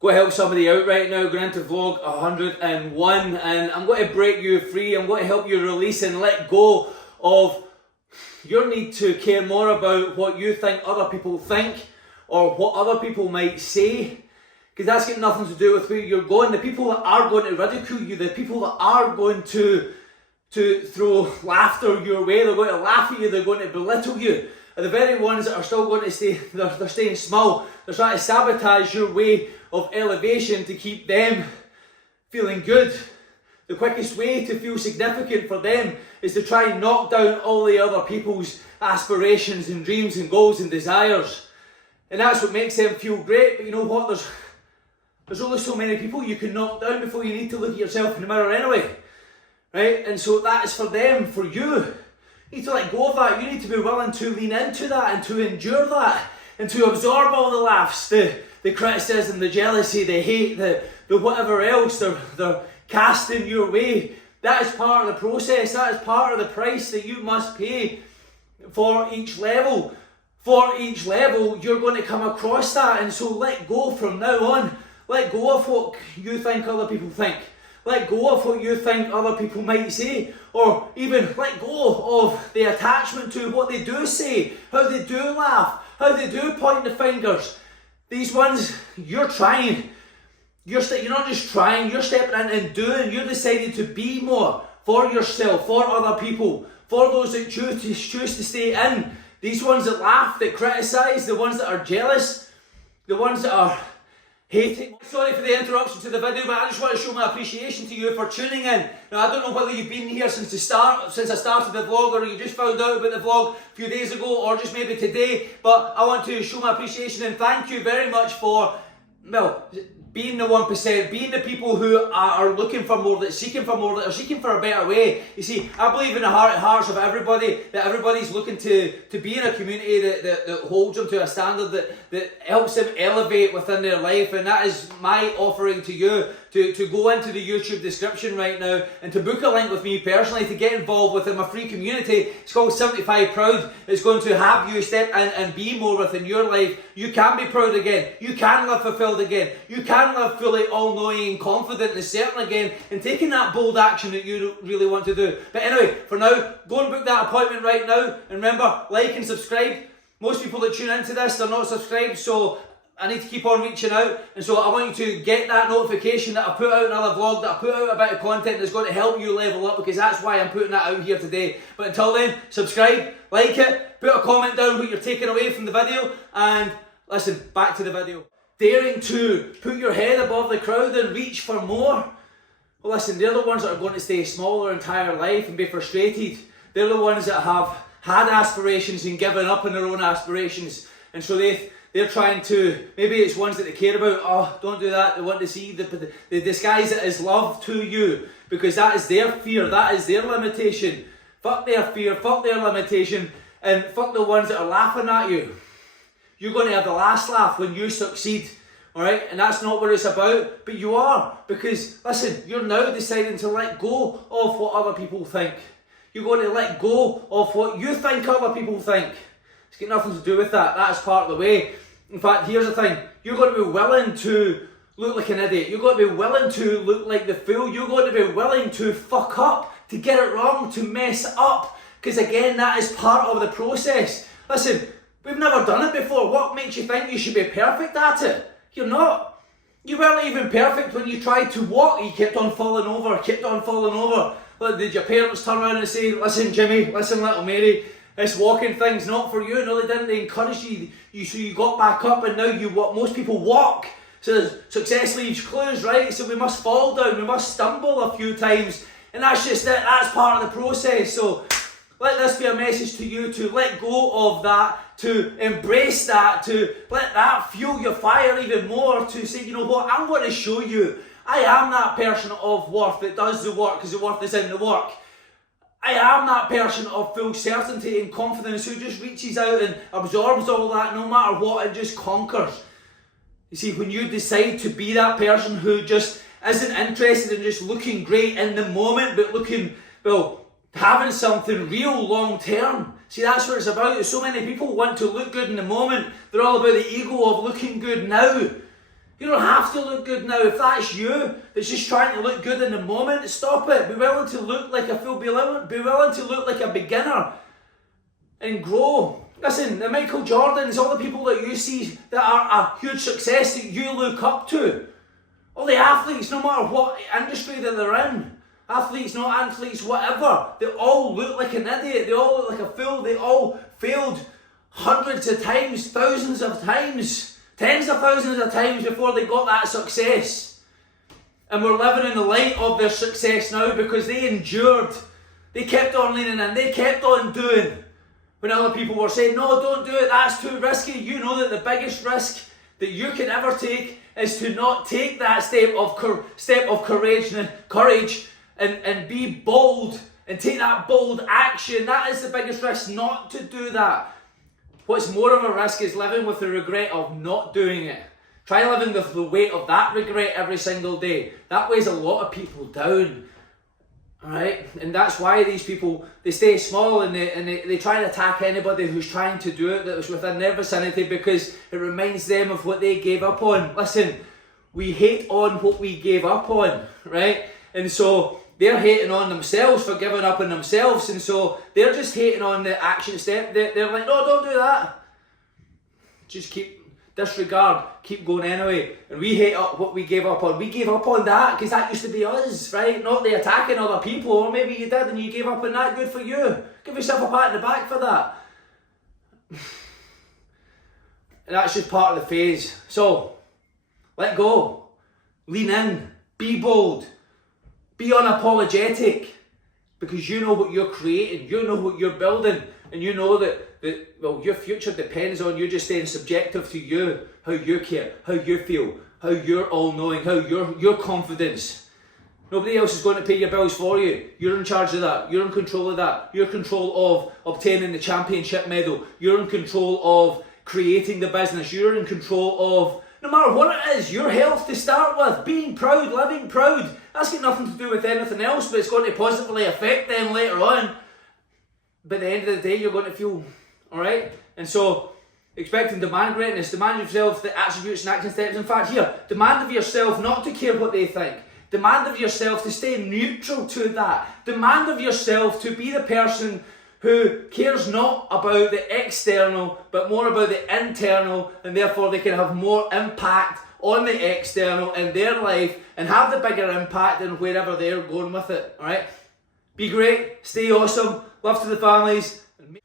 Go to help somebody out right now, going into vlog 101, and I'm going to break you free. I'm going to help you release and let go of your need to care more about what you think other people think or what other people might say, because that's got nothing to do with where you're going. The people that are going to ridicule you, the people that are going to throw laughter your way, they're going to laugh at you, they're going to belittle you, are the very ones that are still going to stay, they're staying small. They're trying to sabotage your way of elevation to keep them feeling good. The quickest way to feel significant for them is to try and knock down all the other people's aspirations and dreams and goals and desires. And that's what makes them feel great. But you know what? There's only so many people you can knock down before you need to look at yourself in the mirror anyway. Right? And so that is for them. For you, you need to let go of that. You need to be willing to lean into that and to endure that and to absorb all the laughs, the criticism, the jealousy, the hate, the whatever else they're casting your way. That is part of the process. That is part of the price that you must pay for each level. For each level, you're going to come across that. And so let go from now on. Let go of what you think other people think. Let go of what you think other people might say. Or even let go of the attachment to what they do say, how they do laugh, how they do point the fingers. These ones, you're trying. You're not just trying, you're stepping in and doing. You're deciding to be more for yourself, for other people, for those that choose to stay in. These ones that laugh, that criticise, the ones that are jealous, the ones that are hating. Sorry for the interruption to the video, but I just want to show my appreciation to you for tuning in. Now, I don't know whether you've been here since I started the vlog, or you just found out about the vlog a few days ago, or just maybe today, but I want to show my appreciation and thank you very much for, well, being the 1%, being the people who are looking for more, that are seeking for more, that are seeking for a better way. You see, I believe in the hearts of everybody, that everybody's looking to be in a community that holds them to a standard that helps them elevate within their life. And that is my offering to you, to go into the YouTube description right now and to book a link with me personally to get involved within my free community. It's called 75 Proud. It's going to have you step in and be more within your life. You can be proud again. You can live fulfilled again. You can live fully all-knowing and confident and certain again, and taking that bold action that you really want to do. But anyway, for now, go and book that appointment right now. And remember, like and subscribe. Most people that tune into this, they're not subscribed, so I need to keep on reaching out. And so I want you to get that notification that I put out another vlog, that I put out a bit of content that's going to help you level up, because that's why I'm putting that out here today. But until then, subscribe, like it, put a comment down what you're taking away from the video, and listen, back to the video. Daring to put your head above the crowd and reach for more. Well, listen, they're the ones that are going to stay small their entire life and be frustrated. They're the ones that have had aspirations and given up on their own aspirations. And so they're trying to, maybe it's ones that they care about. Oh, don't do that. They want to see, they disguise it as love to you, because that is their fear. That is their limitation. Fuck their fear, fuck their limitation, and fuck the ones that are laughing at you. You're going to have the last laugh when you succeed, alright? And that's not what it's about, but you are. Because, listen, you're now deciding to let go of what other people think. You're going to let go of what you think other people think. It's got nothing to do with that. That's part of the way. In fact, here's the thing. You're going to be willing to look like an idiot. You're going to be willing to look like the fool. You're going to be willing to fuck up, to get it wrong, to mess up. Because again, that is part of the process. Listen, we've never done it before. What makes you think you should be perfect at it? You're not. You weren't even perfect when you tried to walk. You kept on falling over, kept on falling over. Did your parents turn around and say, listen Jimmy, listen little Mary, this walking thing's not for you? No, they didn't. They encouraged you, so you got back up, and now you walk. Most people walk. So success leaves clues, right? So we must fall down, we must stumble a few times. And that's just it, that's part of the process. So let this be a message to you to let go of that, to embrace that, to let that fuel your fire even more, to say, you know what, I'm going to show you. I am that person of worth that does the work, because the worth is in the work. I am that person of full certainty and confidence who just reaches out and absorbs all that no matter what, and just conquers. You see, when you decide to be that person who just isn't interested in just looking great in the moment, but looking, well, having something real long term. See, that's what it's about. So many people want to look good in the moment. They're all about the ego of looking good now. You don't have to look good now. If that's you, that's just trying to look good in the moment, stop it. Be willing to look like a fool. Be willing to look like a beginner and grow. Listen, the Michael Jordans, all the people that you see that are a huge success that you look up to, all the athletes, no matter what industry that they're in, athletes, not athletes, whatever, they all look like an idiot. They all look like a fool. They all failed hundreds of times, thousands of times, tens of thousands of times before they got that success. And we're living in the light of their success now because they endured. They kept on leaning in. They kept on doing. When other people were saying, no, don't do it, that's too risky. You know that the biggest risk that you can ever take is to not take that step of courage and be bold and take that bold action. That is the biggest risk, not to do that. What's more of a risk is living with the regret of not doing it. Try living with the weight of that regret every single day. That weighs a lot of people down. Alright? And that's why these people, they stay small and they try and attack anybody who's trying to do it that was within their vicinity because it reminds them of what they gave up on. Listen, we hate on what we gave up on, right? And so they're hating on themselves for giving up on themselves, and so they're just hating on the action step. They're like, no, don't do that. Just disregard, keep going anyway. And we hate up what we gave up on. We gave up on that because that used to be us, right? Not the attacking other people, or maybe you did and you gave up on that. Good for you. Give yourself a pat in the back for that. And that's just part of the phase. So, let go. Lean in. Be bold. Be unapologetic. Because you know what you're creating. You know what you're building. And you know that your future depends on you just staying subjective to you. How you care. How you feel. How you're all-knowing. How your confidence. Nobody else is going to pay your bills for you. You're in charge of that. You're in control of that. You're in control of obtaining the championship medal. You're in control of creating the business. You're in control of, no matter what it is, your health to start with. Being proud, living proud. That's got nothing to do with anything else, but it's going to positively affect them later on. But at the end of the day, you're going to feel, alright? And so, expect and demand greatness. Demand of yourself the attributes and action steps. In fact, here, demand of yourself not to care what they think. Demand of yourself to stay neutral to that. Demand of yourself to be the person who cares not about the external, but more about the internal, and therefore they can have more impact on the external in their life and have the bigger impact in wherever they're going with it. Alright? Be great, stay awesome, love to the families.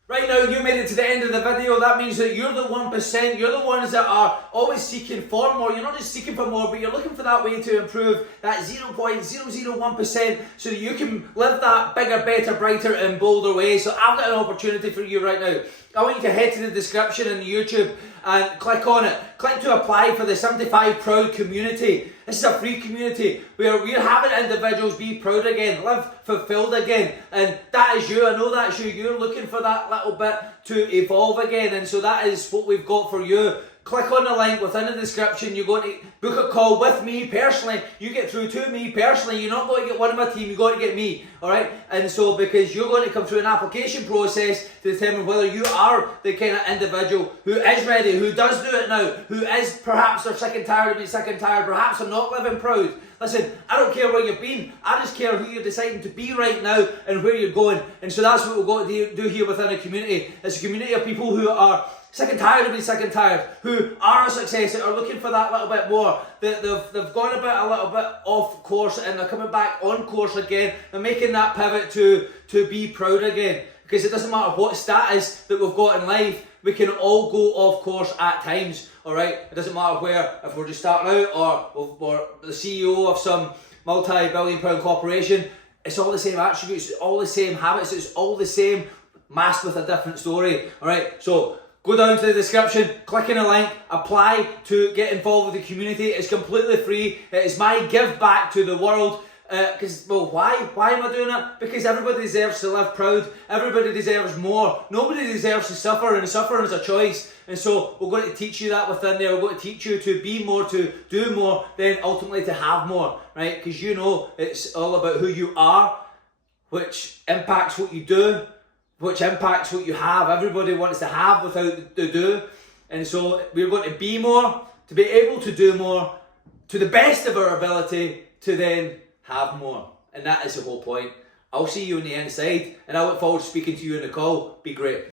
Right now, you made it to the end of the video. That means that you're the 1%. You're the ones that are always seeking for more. You're not just seeking for more, but you're looking for that way to improve that 0.001% so that you can live that bigger, better, brighter and bolder way. So I've got an opportunity for you right now. I want you to head to the description in YouTube and click on it. Click to apply for the 75 Proud community. This is a free community where we're having individuals be proud again, live fulfilled again. And that is you. I know that's you. You're looking for that little bit to evolve again. And so that is what we've got for you. Click on the link within the description. You're going to book a call with me personally. You get through to me personally. You're not going to get one of my team. You're going to get me. Alright? And so because you're going to come through an application process to determine whether you are the kind of individual who is ready, who does do it now, who is perhaps they're sick and tired of being sick and tired, perhaps they're not living proud. Listen, I don't care where you've been. I just care who you're deciding to be right now and where you're going. And so that's what we're going to do here within a community. It's a community of people who are sick and tired of being sick and tired, who are a success, that are looking for that little bit more. They've gone a little bit off course and they're coming back on course again. They're making that pivot to be proud again. Because it doesn't matter what status that we've got in life, we can all go off course at times. Alright? It doesn't matter where, if we're just starting out or we're the CEO of some multi-billion pound corporation, it's all the same attributes, it's all the same habits, it's all the same, masked with a different story. Alright? So, go down to the description, click on a link, apply to get involved with the community. It's completely free. It is my give back to the world. Why? Why am I doing it? Because everybody deserves to live proud. Everybody deserves more. Nobody deserves to suffer, and suffering is a choice. And so we're going to teach you that within there. We're going to teach you to be more, to do more, then ultimately to have more, right? Because you know it's all about who you are, which impacts what you do, which impacts what you have. Everybody wants to have without the do. And so we're going to be more, to be able to do more, to the best of our ability to then have more. And that is the whole point. I'll see you on the inside, and I look forward to speaking to you on the call. Be great.